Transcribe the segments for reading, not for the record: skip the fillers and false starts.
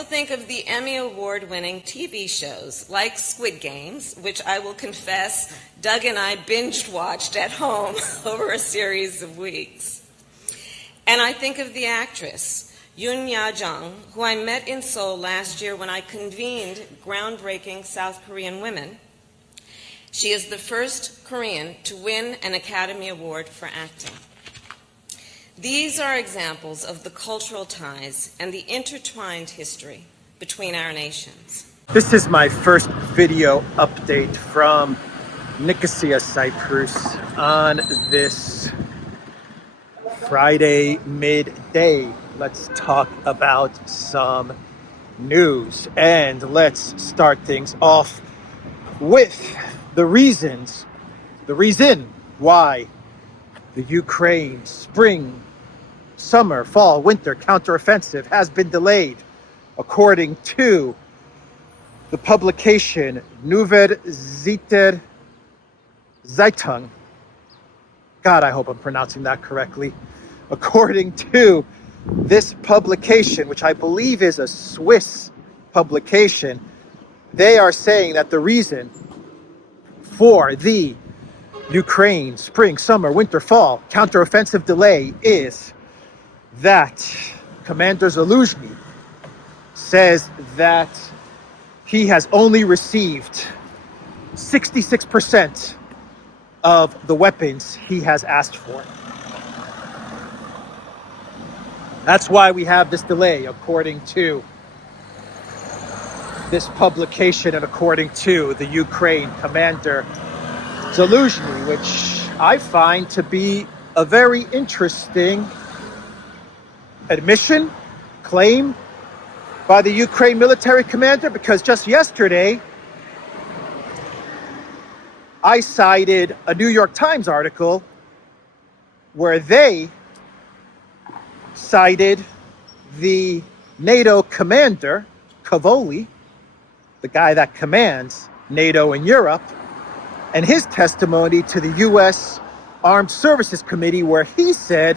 also think of the Emmy Award-winning TV shows like Squid Games, which I will confess Doug and I binge-watched at home over a series of weeks. And I think of the actress, Yoon Ya-jung, who I met in Seoul last year when I convened groundbreaking South Korean women. She is the first Korean to win an Academy Award for acting. These are examples of the cultural ties and the intertwined history between our nations. This is my first video update from Nicosia, Cyprus on this Friday midday. Let's talk about some news, and let's start things off with the reason why the Ukraine spring, summer, fall, winter counteroffensive has been delayed, according to the publication Nouvelle Zeitung. God, I hope I'm pronouncing that correctly. According to this publication, which I believe is a Swiss publication, they are saying that the reason for the Ukraine spring, summer, winter, fall counteroffensive delay is that Commander Zaluzhny says that he has only received 66% of the weapons he has asked for. That's why we have this delay, according to this publication and according to the Ukraine Commander Zaluzhny, which I find to be a very interesting admission, claim by the Ukraine military commander, because just yesterday I cited a New York Times article where they cited the NATO commander, Cavoli, the guy that commands NATO in Europe, and his testimony to the U.S. Armed Services Committee, where he said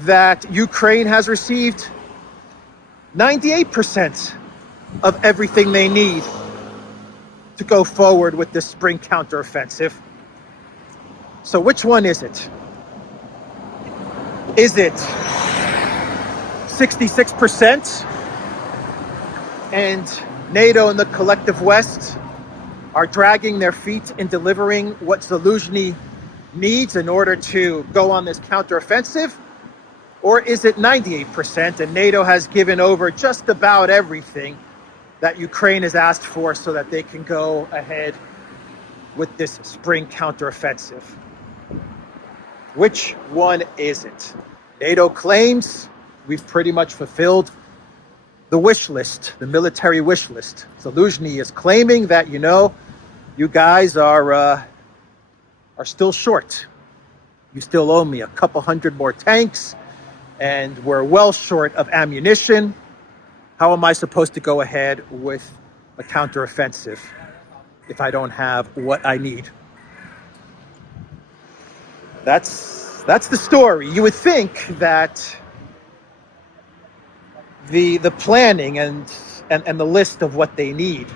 that Ukraine has received 98% of everything they need to go forward with this spring counteroffensive. So which one is it? Is it 66% and NATO and the collective West are dragging their feet in delivering what Zaluzhny needs in order to go on this counteroffensive? Or is it 98% and NATO has given over just about everything that Ukraine has asked for so that they can go ahead with this spring counteroffensive? Which one is it? NATO claims we've pretty much fulfilled the wish list, the military wish list. Zaluzhny is claiming that, you guys are still short. You still owe me a couple hundred more tanks, and we're well short of ammunition. How am I supposed to go ahead with a counteroffensive if I don't have what I need? That's the story. You would think that the planning and the list of what they need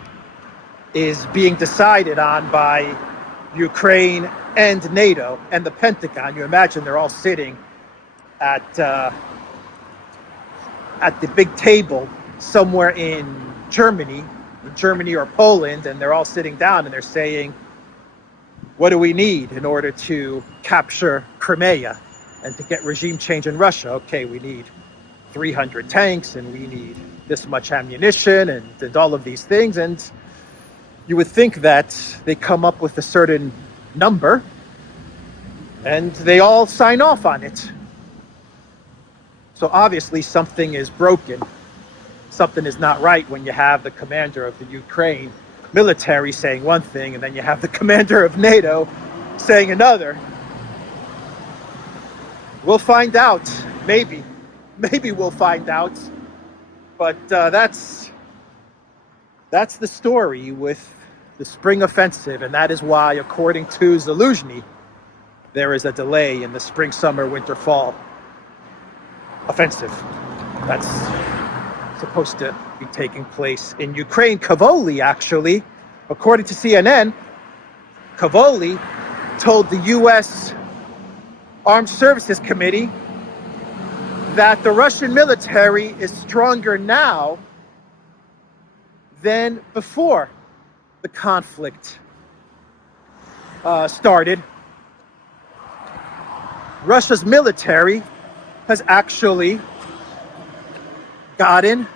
is being decided on by Ukraine and NATO and the Pentagon. You imagine they're all sitting at the big table somewhere in Germany or Poland, and they're all sitting down and they're saying, what do we need in order to capture Crimea and to get regime change in Russia? Okay, we need 300 tanks and we need this much ammunition and all of these things. And you would think that they come up with a certain number and they all sign off on it. So obviously something is broken. Something is not right when you have the commander of the Ukraine military saying one thing and then you have the commander of NATO saying another. We'll find out. Maybe we'll find out. But that's the story with the spring offensive, and that is why, according to Zaluzhny, there is a delay in the spring, summer, winter, fall offensive. That's supposed to be taking place in Ukraine. Cavoli, actually, according to CNN, Cavoli told the U.S. Armed Services Committee that the Russian military is stronger now than before the conflict started. Russia's military has actually gotten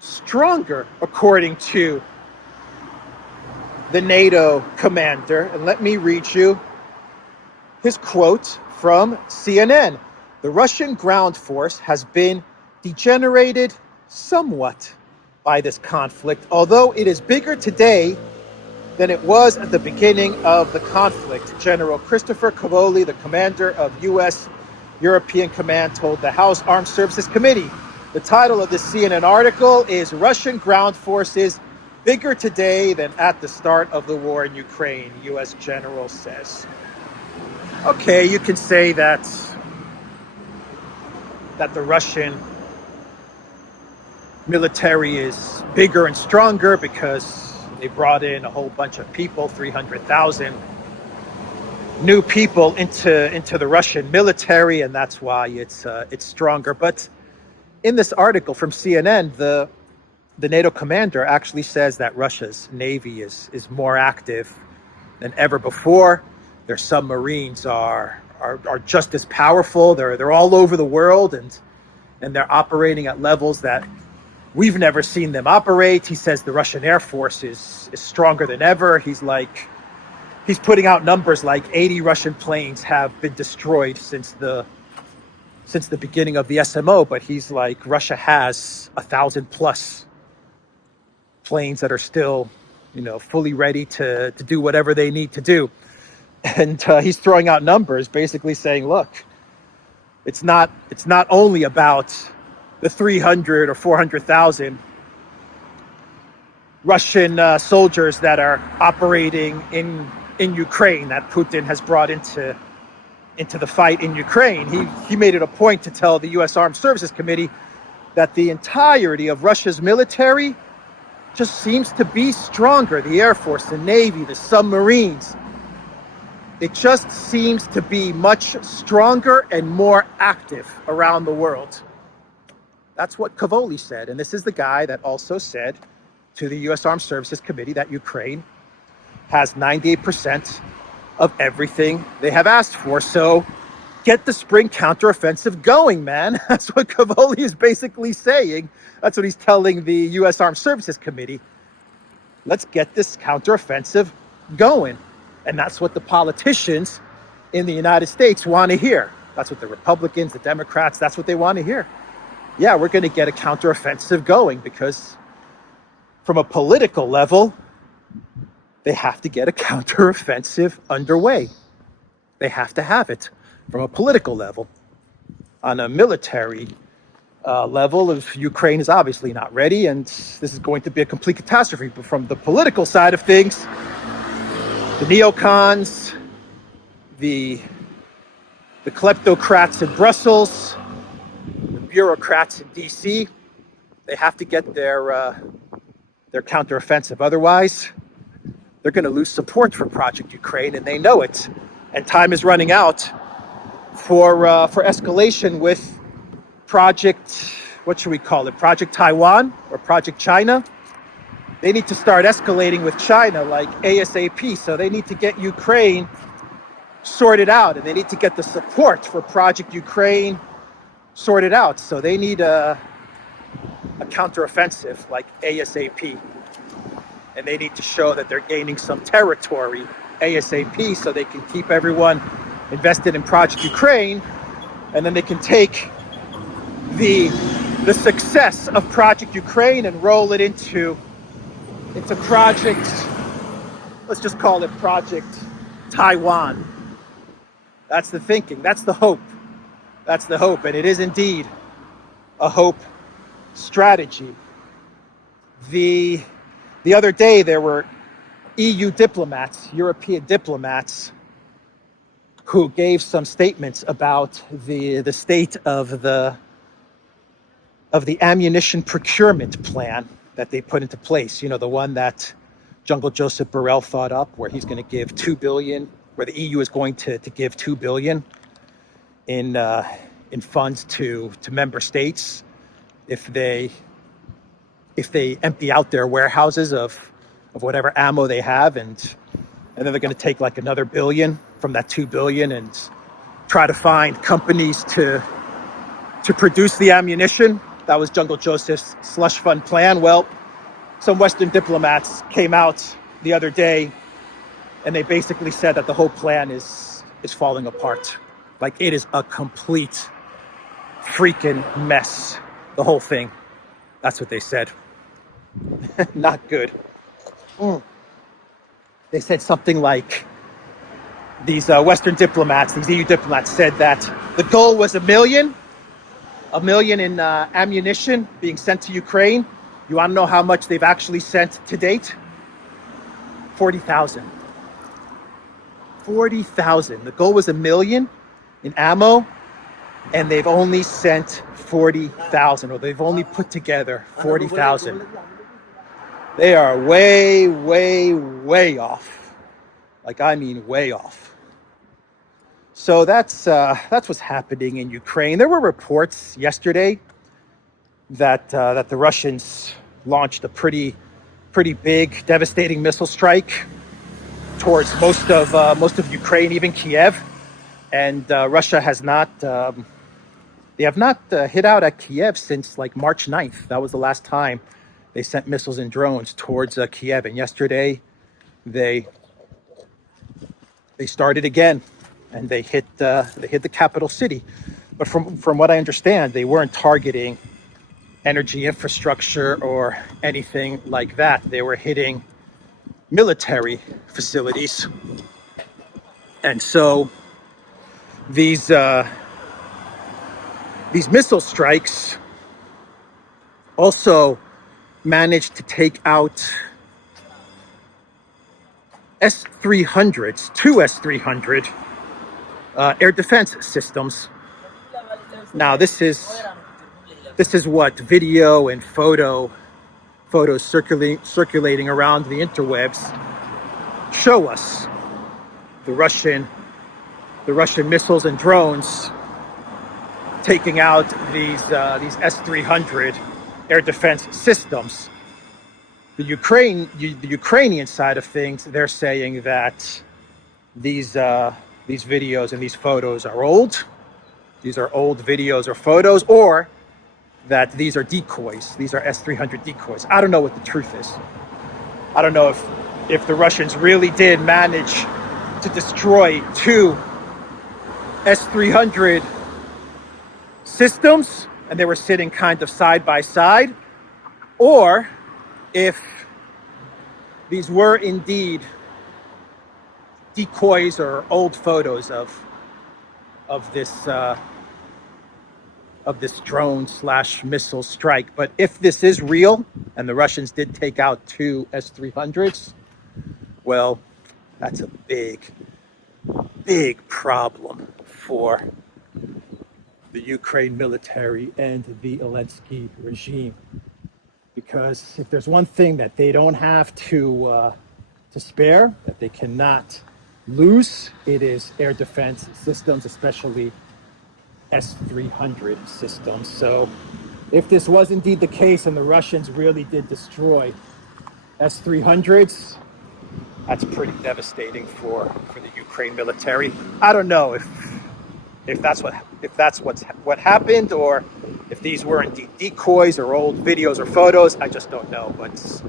stronger, according to the NATO commander. And let me read you his quote from CNN. The Russian ground force has been degenerated somewhat by this conflict, although it is bigger today than it was at the beginning of the conflict. General Christoforou Cavoli, the commander of U.S. European Command, told the House Armed Services Committee. The title of the CNN article is Russian Ground Forces Bigger Today Than at the Start of the War in Ukraine, U.S. General says. Okay, you can say that the Russian military is bigger and stronger because they brought in a whole bunch of people, 300,000 new people into the Russian military, and that's why it's stronger. But in this article from CNN, the NATO commander actually says that Russia's navy is more active than ever before. Their submarines are just as powerful. They're all over the world, and they're operating at levels that we've never seen them operate. He says the Russian Air Force is stronger than ever. He's putting out numbers like 80 Russian planes have been destroyed since the beginning of the SMO, but he's like, Russia has 1,000 plus planes that are still, fully ready to do whatever they need to do. And he's throwing out numbers, basically saying, look, it's not only about the 300 or 400,000 Russian soldiers that are operating in Ukraine that Putin has brought into the fight in Ukraine. He made it a point to tell the U.S. Armed Services Committee that the entirety of Russia's military just seems to be stronger. The Air Force, the Navy, the submarines. It just seems to be much stronger and more active around the world. That's what Cavoli said. And this is the guy that also said to the U.S. Armed Services Committee that Ukraine has 98% of everything they have asked for. So get the spring counteroffensive going, man. That's what Cavoli is basically saying. That's what he's telling the U.S. Armed Services Committee. Let's get this counteroffensive going. And that's what the politicians in the United States want to hear. That's what the Republicans, the Democrats, that's what they want to hear. Yeah, we're going to get a counteroffensive going because from a political level, they have to get a counteroffensive underway. They have to have it from a political level. On a military level, Ukraine is obviously not ready, and this is going to be a complete catastrophe. But from the political side of things, the neocons, the kleptocrats in Brussels, the bureaucrats in D.C., they have to get their counteroffensive. Otherwise, they're going to lose support for Project Ukraine, and they know it. And time is running out for escalation with Project, what should we call it? Project Taiwan or Project China? They need to start escalating with China like ASAP. So they need to get Ukraine sorted out, and they need to get the support for Project Ukraine sorted out. So they need a counteroffensive like ASAP. And they need to show that they're gaining some territory ASAP so they can keep everyone invested in Project Ukraine, and then they can take the success of Project Ukraine and roll it into Project, let's just call it Project Taiwan. That's the thinking. That's the hope. That's the hope. And it is indeed a hope strategy. The other day, there were EU diplomats, European diplomats, who gave some statements about the state of the the ammunition procurement plan that they put into place. You know, the one that Jungle Joseph Borrell thought up, where he's going to give 2 billion, where the EU is going to give 2 billion in funds to member states if they empty out their warehouses of whatever ammo they have, and then they're going to take like another billion from that 2 billion and try to find companies to produce the ammunition. That was Jungle Joseph's slush fund plan. Well, some Western diplomats came out the other day and they basically said that the whole plan is falling apart. Like, it is a complete freaking mess, the whole thing. That's what they said. Not good. They said something like, these Western diplomats, these EU diplomats said that the goal was 1 million in ammunition being sent to Ukraine. You want to know how much they've actually sent to date? 40,000. 40,000. The goal was 1 million in ammo, and they've only sent 40,000, or they've only put together 40,000. They are way, way, way off. Like, I mean, way off. So that's what's happening in Ukraine. There were reports yesterday that the Russians launched a pretty big, devastating missile strike towards most of Ukraine, even Kiev, and Russia has not. They have not hit out at Kiev since like March 9th. That was the last time they sent missiles and drones towards Kiev, and yesterday they started again. And they hit the capital city, but from what I understand, they weren't targeting energy infrastructure or anything like that. They were hitting military facilities, and so these missile strikes also managed to take out S-300s, two S-300. Air defense systems. Now, this is what video and photos circulating around the interwebs show us. The Russian missiles and drones taking out these S-300 air defense systems. The Ukrainian side of things, they're saying that these videos and these photos are old. These are old videos or photos, or that these are decoys. These are S-300 decoys. I don't know what the truth is. I don't know if the Russians really did manage to destroy 2 S-300 systems and they were sitting kind of side by side, or if these were indeed decoys or old photos of this drone / missile strike. But if this is real and the Russians did take out 2 S-300s, well, that's a big problem for the Ukraine military and the Zelensky regime, because if there's one thing that they don't have to spare, that they cannot lose, it is air defense systems, especially S-300 systems. So if this was indeed the case and the Russians really did destroy S-300s, that's pretty devastating for the Ukraine military. I don't know if that's what happened, or if these were indeed decoys or old videos or photos. I just don't know, but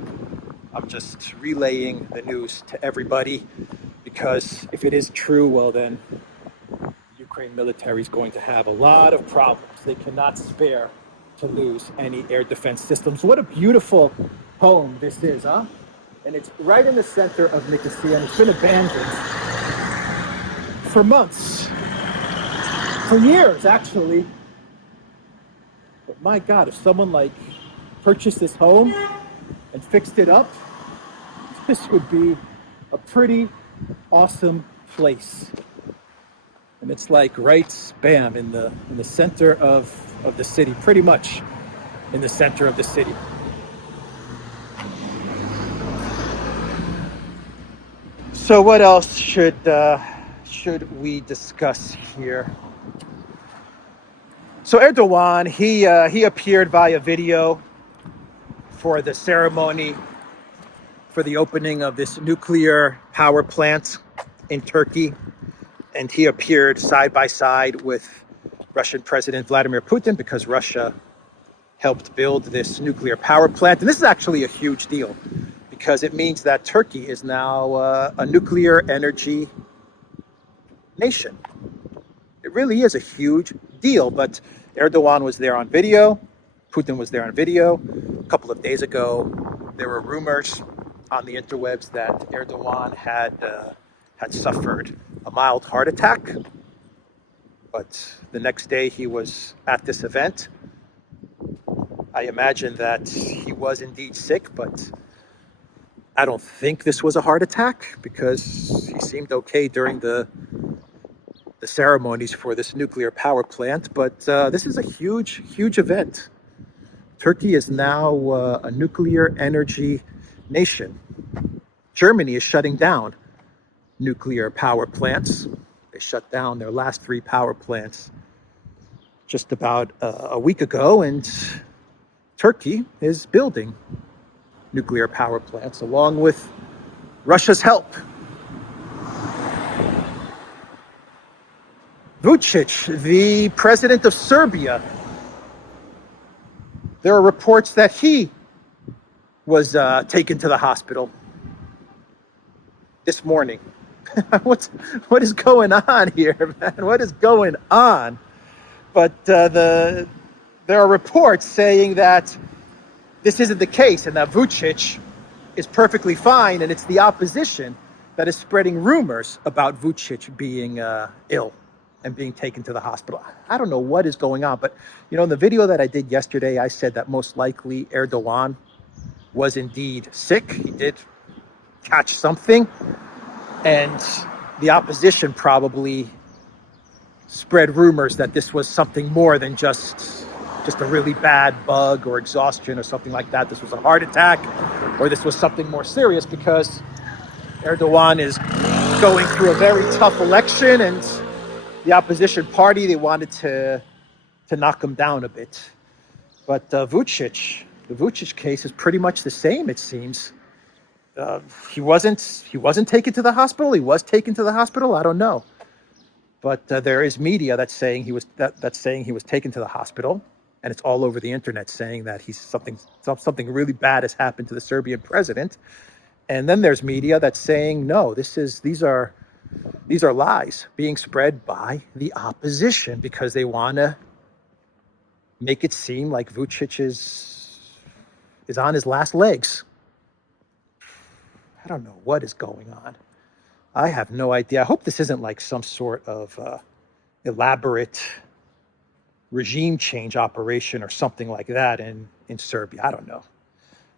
I'm just relaying the news to everybody, because if it is true, well then the Ukraine military is going to have a lot of problems. They cannot spare to lose any air defense systems. What a beautiful home this is, huh? And it's right in the center of Nicosia, and it's been abandoned for months, for years actually. But my God, if someone purchased this home and fixed it up, this would be a pretty awesome place. And it's right bam in the center of the city, pretty much in the center of the city. So what else should we discuss here? So Erdogan, he appeared via video for the ceremony for the opening of this nuclear power plant in Turkey, and he appeared side by side with Russian President Vladimir Putin because Russia helped build this nuclear power plant. And this is actually a huge deal because it means that Turkey is now a nuclear energy nation. It really is a huge deal, but Erdogan was there on video. Putin was there on video. A couple of days ago, there were rumors on the interwebs that Erdogan had suffered a mild heart attack. But the next day he was at this event. I imagine that he was indeed sick, but I don't think this was a heart attack because he seemed okay during the ceremonies for this nuclear power plant. But this is a huge, huge event. Turkey is now a nuclear energy nation. Germany is shutting down nuclear power plants. They shut down their last 3 power plants just about a week ago, and Turkey is building nuclear power plants along with Russia's help. Vučić, the president of Serbia, there are reports that he was taken to the hospital this morning. What is going on here, man? What is going on? But there are reports saying that this isn't the case and that Vučić is perfectly fine, and it's the opposition that is spreading rumors about Vučić being ill and being taken to the hospital. I don't know what is going on, but in the video that I did yesterday, I said that most likely Erdogan was indeed sick. He did catch something, and the opposition probably spread rumors that this was something more than just a really bad bug or exhaustion or something like that. This was a heart attack, or this was something more serious because Erdogan is going through a very tough election, and the opposition party, they wanted to knock him down a bit. But the Vučić case is pretty much the same, it seems. He wasn't taken to the hospital. He was taken to the hospital. I don't know, but there is media that's saying he was taken to the hospital, and it's all over the internet saying that something really bad has happened to the Serbian president. And then there's media that's saying no, these are lies being spread by the opposition because they want to make it seem like Vučić is on his last legs. I don't know what is going on. I have no idea. I hope this isn't like some sort of elaborate regime change operation or something like that in Serbia. I don't know.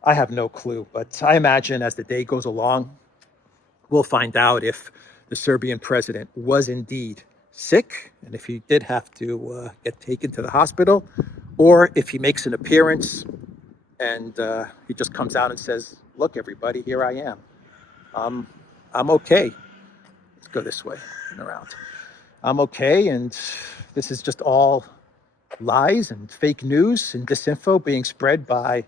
I have no clue. But I imagine as the day goes along, we'll find out if the Serbian president was indeed sick, and if he did have to get taken to the hospital, or if he makes an appearance and he just comes out and says, "Look, everybody, here I am. I'm okay. Let's go this way and around. I'm okay, and this is just all lies and fake news and disinfo being spread by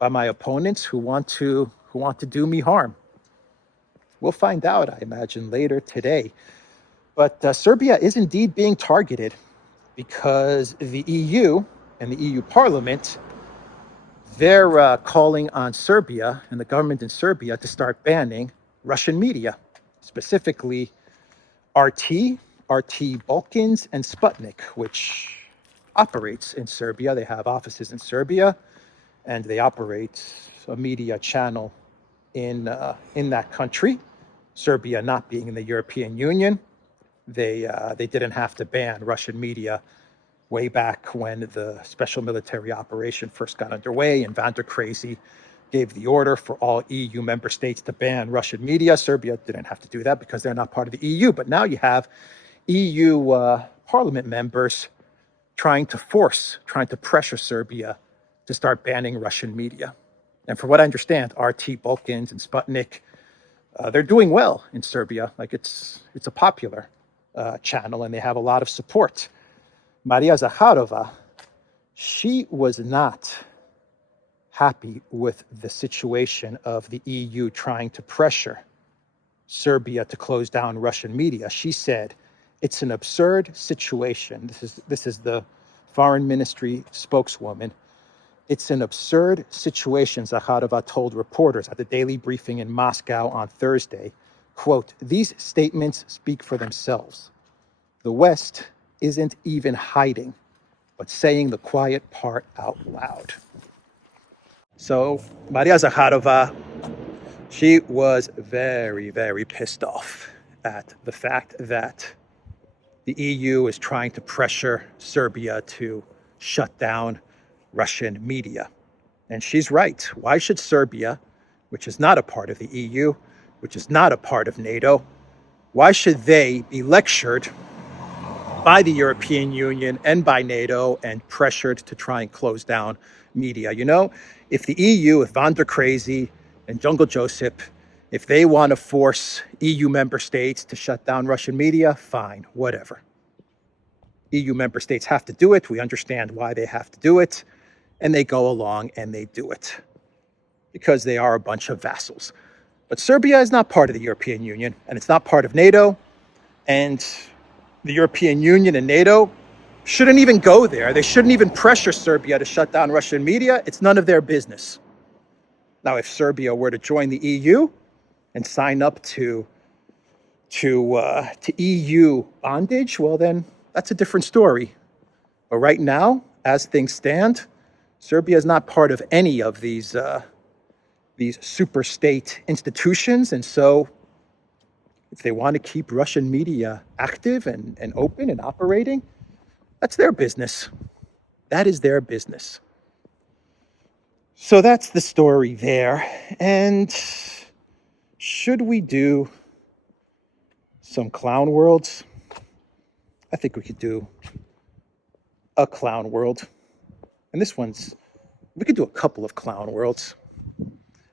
my opponents who want to do me harm." We'll find out, I imagine, later today. But Serbia is indeed being targeted because the EU and the EU Parliament, they're calling on Serbia and the government in Serbia to start banning Russian media, specifically RT Balkans, and Sputnik, which operates in Serbia. They have offices in Serbia, and they operate a media channel in that country. Serbia not being in the European Union, they didn't have to ban Russian media way back when the special military operation first got underway, and Van der Crazy gave the order for all EU member states to ban Russian media. Serbia didn't have to do that because they're not part of the EU, but now you have EU parliament members trying to pressure Serbia to start banning Russian media. And from what I understand, RT, Balkans, and Sputnik, they're doing well in Serbia. Like it's a popular channel, and they have a lot of support. Maria Zakharova, she was not happy with the situation of the EU trying to pressure Serbia to close down Russian media. She said, it's an absurd situation. This is the foreign ministry spokeswoman. It's an absurd situation, Zakharova told reporters at the daily briefing in Moscow on Thursday. Quote, these statements speak for themselves. The West isn't even hiding, but saying the quiet part out loud. So Maria Zakharova, she was very, very pissed off at the fact that the EU is trying to pressure Serbia to shut down Russian media. And she's right. Why should Serbia, which is not a part of the EU, which is not a part of NATO, why should they be lectured by the European Union and by NATO and pressured to try and close down media? You know, if the EU, if Van der Crazy and Jungle Joseph, if they want to force EU member states to shut down Russian media, fine, whatever. EU member states have to do it. We understand why they have to do it. And they go along and they do it because they are a bunch of vassals. But Serbia is not part of the European Union, and it's not part of NATO. And the European Union and NATO shouldn't even go there. They shouldn't even pressure Serbia to shut down Russian media. It's none of their business. Now, if Serbia were to join the EU and sign up to EU bondage, well, then that's a different story. But right now, as things stand, Serbia is not part of any of these super state institutions. And so if they want to keep Russian media active and open and operating, that's their business. That is their business. So that's the story there. And should we do some clown worlds? I think we could do a clown world. And this one's, we could do a couple of clown worlds.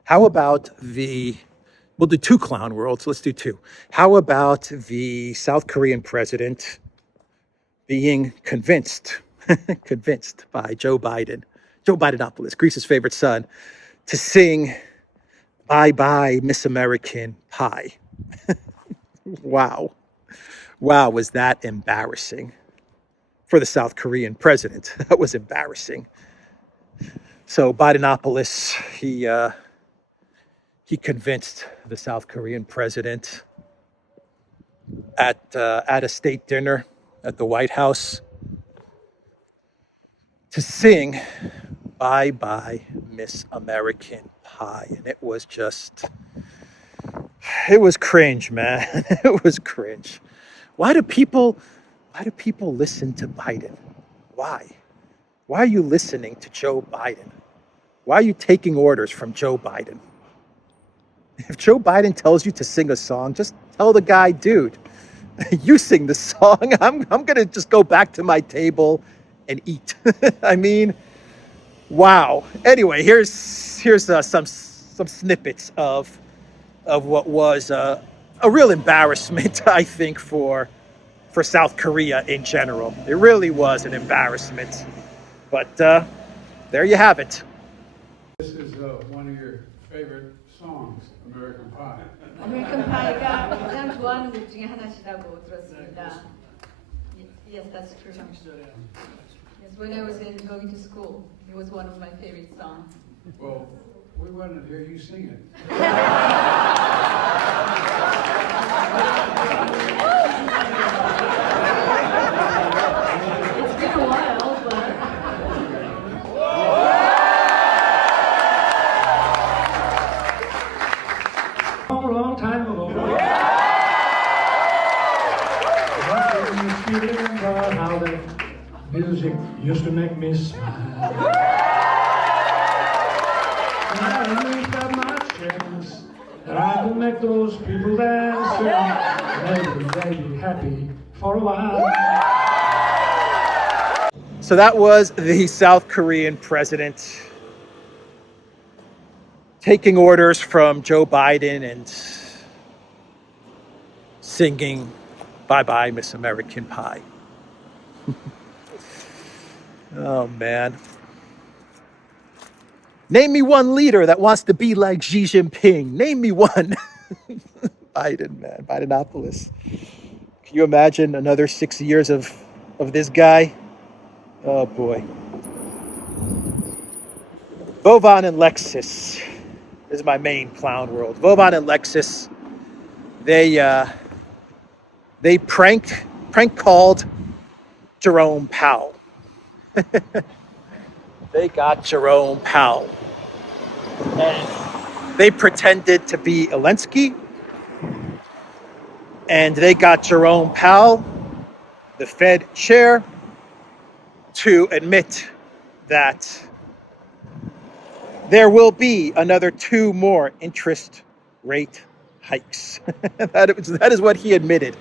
How about we'll do two clown worlds. Let's do two. How about the South Korean president being convinced by Joe Bidenopoulos, Greece's favorite son, to sing Bye Bye Miss American Pie. Wow, was that embarrassing for the South Korean president. That was embarrassing. So Bidenopoulos, he convinced the South Korean president at a state dinner at the White House to sing Bye Bye Miss American Pie. And it was cringe, man. It was cringe. Why do people listen to Biden? Why? Why are you listening to Joe Biden? Why are you taking orders from Joe Biden? If Joe Biden tells you to sing a song, just tell the guy, dude, you sing the song. I'm going to just go back to my table and eat. I mean, wow. Anyway, here's some snippets of what was a real embarrassment, I think, for South Korea in general. It really was an embarrassment. But there you have it. This is one of your favorite songs, American Pie. American Pie가 가장 좋아하는 곡 중에 하나시라고 들었습니다. Yes, that's true. Yes, when I was going to school, it was one of my favorite songs. Well, we wanted to hear you sing it. It's been a while, but a long time ago. Feeling about how the music used to make me smile. And I really got my chance that I could make those people dance and maybe they'd be happy for a while. So that was the South Korean president taking orders from Joe Biden and singing Bye-Bye Miss American Pie. Oh, man. Name me one leader that wants to be like Xi Jinping. Name me one. Biden, man. Bidenopolis. Can you imagine another 6 years of this guy? Oh, boy. Vovan and Lexus. This is my main clown world. Vovan and Lexus, they prank called Jerome Powell. They got Jerome Powell. And they pretended to be Zelensky. And they got Jerome Powell, the Fed chair, to admit that there will be another 2 more interest rate hikes. That is what he admitted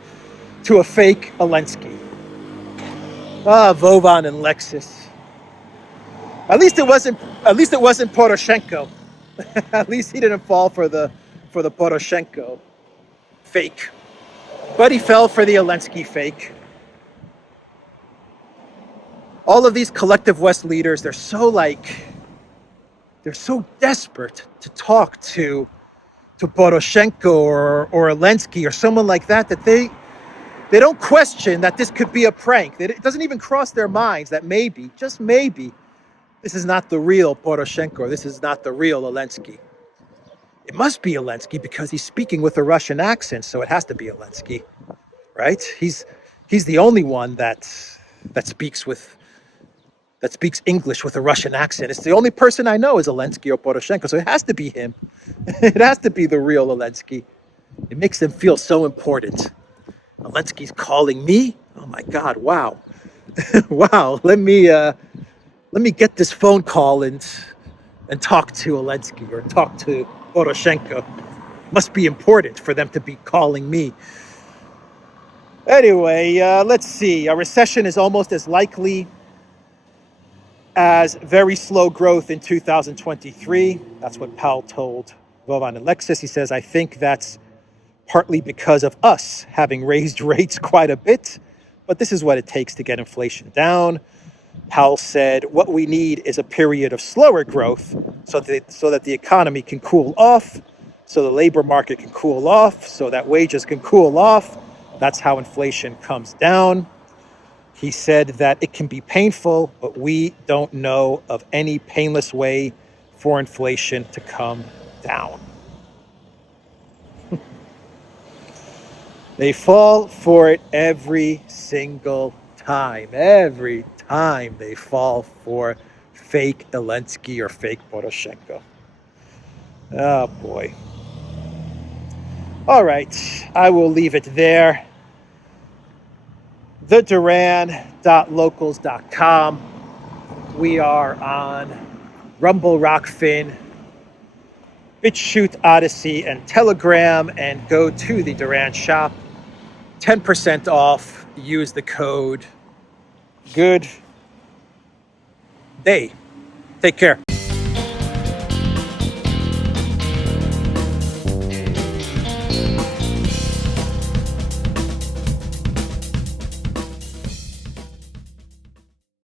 to a fake Zelensky. Vovan and Lexus. At least it wasn't Poroshenko. At least he didn't fall for the Poroshenko fake. But he fell for the Zelensky fake. All of these collective West leaders, they're so desperate to talk to Poroshenko or Zelensky or someone like that they don't question that this could be a prank. It doesn't even cross their minds that maybe, just maybe, this is not the real Poroshenko, or this is not the real Zelensky. It must be Zelensky because he's speaking with a Russian accent, so it has to be Zelensky, right? He's the only one that speaks English with a Russian accent. It's the only person I know is Zelensky or Poroshenko, so it has to be him. It has to be the real Zelensky. It makes them feel so important. Zelensky's calling me? Oh my God, wow. Wow, let me get this phone call and talk to Zelensky or talk to Poroshenko. Must be important for them to be calling me. Anyway, let's see. A recession is almost as likely as very slow growth in 2023. That's what Powell told Vovan and Lexus. He says, I think that's partly because of us having raised rates quite a bit, but this is what it takes to get inflation down. Powell said, what we need is a period of slower growth so that the economy can cool off, so the labor market can cool off, so that wages can cool off. That's how inflation comes down. He said that it can be painful, but we don't know of any painless way for inflation to come down. They fall for it every single time. Every time they fall for fake Zelensky or fake Poroshenko. Oh boy. All right, I will leave it there. theduran.locals.com. We are on Rumble, Rockfin, BitChute, ODYSEE, and Telegram, and go to the Duran shop. 10% off. Use the code. Good day. Take care.